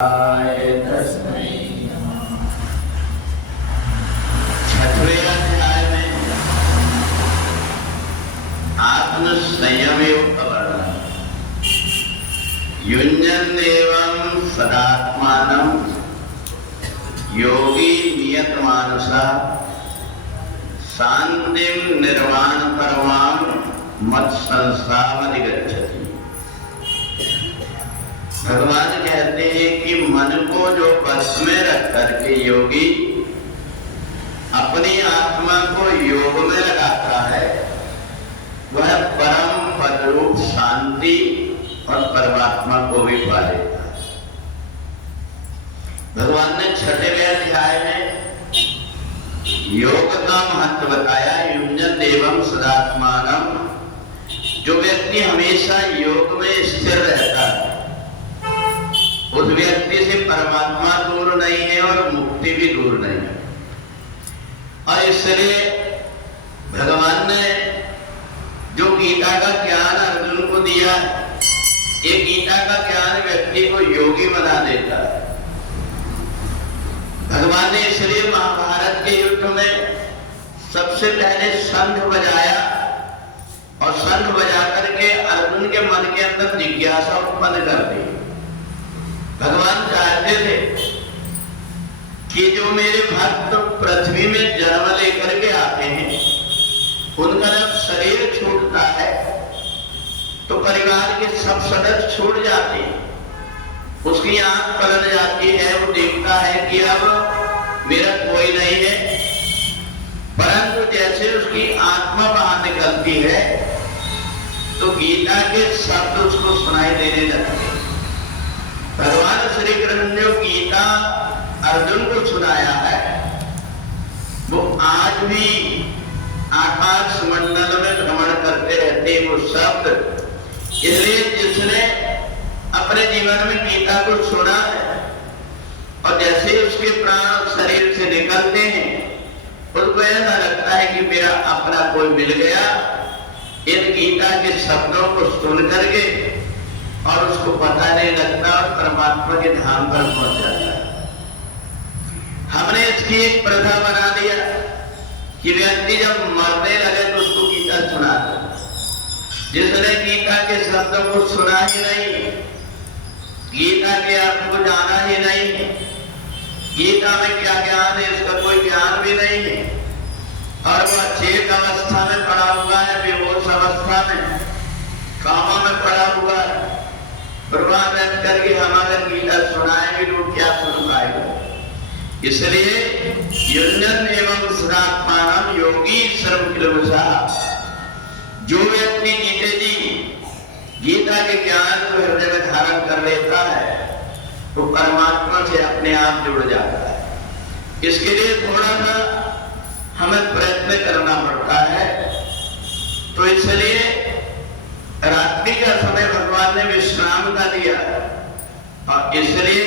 तस्मै नमः। छठवें अध्याय में आत्म संयम योग का वर्णन। युञ्जन एवं सदात्मानं योगी नियतमानसा शांतिं निर्वाण परमां मत्संस्थामधिगच्छति। भगवान कहते हैं कि मन को जो बस में रख करके योगी अपनी आत्मा को योग में लगाता है वह परम पदरूप शांति और परमात्मा को भी पा लेता है। भगवान ने छठवें अध्याय में योग का महत्व बताया। युञ्जन एवं सदात्मानं, जो व्यक्ति हमेशा योग में स्थिर रहता है उस व्यक्ति से परमात्मा दूर नहीं है और मुक्ति भी दूर नहीं है। और इसलिए भगवान ने जो गीता का ज्ञान अर्जुन को दिया है, ये गीता का ज्ञान व्यक्ति को योगी बना देता है। भगवान ने इसलिए महाभारत के युद्ध में सबसे पहले शंख बजाया और शंख बजा करके अर्जुन के मन के अंदर जिज्ञासा उत्पन्न कर दी। भगवान चाहते थे कि जो मेरे भक्त पृथ्वी में जन्म लेकर के आते हैं उनका जब शरीर छूटता है तो परिवार के सब सदस्य छूट जाते हैं। उसकी आंख पलट जाती है, वो देखता है कि अब मेरा कोई नहीं है। परंतु जैसे उसकी आत्मा बाहर निकलती है तो गीता के शब्द उसको सुनाई देने लगते हैं। भगवान श्री कृष्ण जो गीता अर्जुन को सुनाया है वो आज भी आकाश मंडल में भ्रमण करते रहते हैं वो शब्द। इसलिए जिसने अपने जीवन में गीता को सुना है और जैसे उसके प्राण शरीर से निकलते हैं उसको ऐसा लगता है कि मेरा अपना कोई मिल गया। इन गीता के शब्दों को सुन करके और उसको पता नहीं लगता और परमात्मा के धाम पर पहुंच जाता है। हमने इसकी एक प्रथा बना दिया कि व्यक्ति जब मरने लगे तो उसको गीता सुना दो। जिसने गीता के शब्दों को सुना ही नहीं, गीता के अर्थ को जाना ही नहीं, गीता में क्या ज्ञान है इसका कोई ज्ञान भी नहीं है और वह चेत अवस्था में पड़ा हुआ है, बेहोश अवस्था में, कामों में पड़ा हुआ है। प्रभाव करके हमारा गीता सुनाएंगे तो क्या सुन पाएगा। इसलिए युञ्जन एवं सदात्मानं योगी सर्वकिलमषः, जो व्यक्ति गीते जी गीता के ज्ञान को हृदय में धारण कर लेता है तो परमात्मा से अपने आप जुड़ जाता है। इसके लिए थोड़ा सा हमें प्रयत्न करना पड़ता है। तो इसलिए रात्रि का समय भगवान ने विश्राम का दिया और इसलिए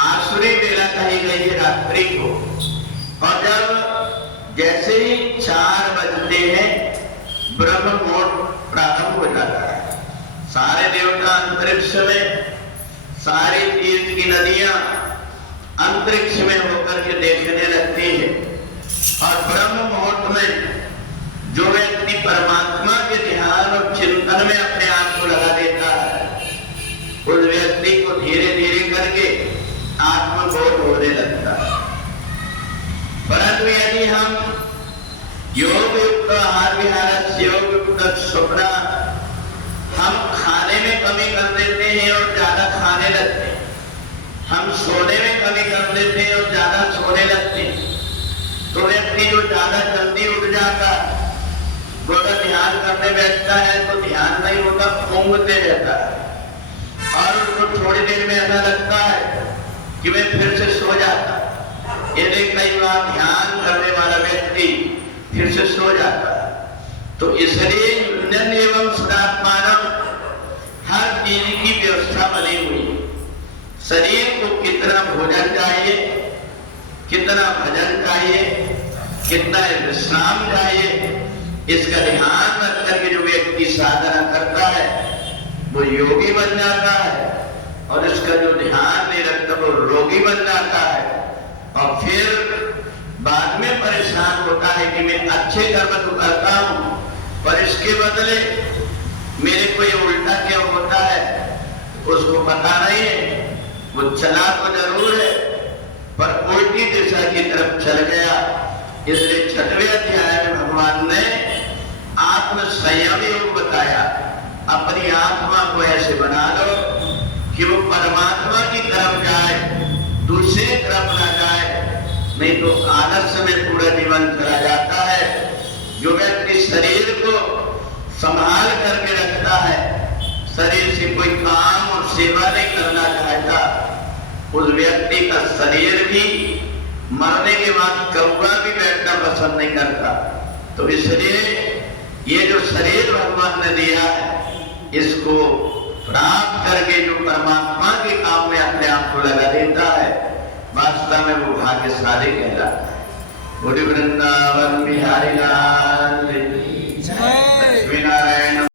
आसुरी बेला कही गई है रात्रि को। और जब जैसे ही 4 बजते हैं ब्रह्म मुहूर्त प्रारंभ हो जाता है। सारे देवता अंतरिक्ष में, सारी तीर्थ की नदियां अंतरिक्ष में होकर के देखने लगती है और ब्रह्म मुहूर्त में जो व्यक्ति परमात्मा के ध्यान और चिंतन में अपने आप को लगा देता है उस व्यक्ति को धीरे धीरे करके आत्मबोध होने लगता है। परंतु यदि हम योग युक्त आहार विहार, योग युक्त स्वप्न, हम खाने में कमी कर देते हैं और ज्यादा खाने लगते हैं, हम सोने में कमी कर देते हैं और ज्यादा सोने लगते हैं, तो व्यक्ति जो ज्यादा जल्दी उठ जाता है वो अगर ध्यान करने बैठता है तो ध्यान नहीं होता, ऊँघते रहता है और उसको थोड़ी देर में ऐसा लगता है कि मैं फिर से सो जाता। यदि कई बार ध्यान करने वाला व्यक्ति फिर से सो जाता है। तो इसलिए युञ्जन एवं सदात्मानं, हर चीज की व्यवस्था बनी हुई है। शरीर को कितना भोजन चाहिए, कितना भजन चाहिए, कितना विश्राम चाहिए, इसका ध्यान रख करके जो व्यक्ति साधना करता है वो योगी बन जाता है और इसका जो ध्यान नहीं रखता वो रोगी बन जाता है और फिर बाद में परेशान होता है कि मैं अच्छे कर्म तो करता हूं पर इसके बदले मेरे को ये उल्टा क्यों होता है उसको पता नहीं है। वो चला तो जरूर है पर उल्टी दिशा की तरफ चल गया। इसलिए 6वें अध्याय में भगवान ने आत्म संयम योग बताया। अपनी आत्मा को ऐसे बना लो कि वो परमात्मा की तरफ जाए, दूसरी तरफ ना जाए, नहीं तो आलस्य में पूरा जीवन चला जाता है। जो व्यक्ति शरीर को संभाल करके रखता है, शरीर से कोई काम और सेवा नहीं करना चाहता, उस व्यक्ति का शरीर भी मरने के बाद कौवा भी बैठना पसंद नहीं करता। तो इसलिए ये जो शरीर भगवान ने दिया है इसको प्राप्त करके जो परमात्मा के काम में अपने आप को लगा देता है वास्तव में वो भाग्यशाली कहलाता है। वृंदावन बिहारी लाल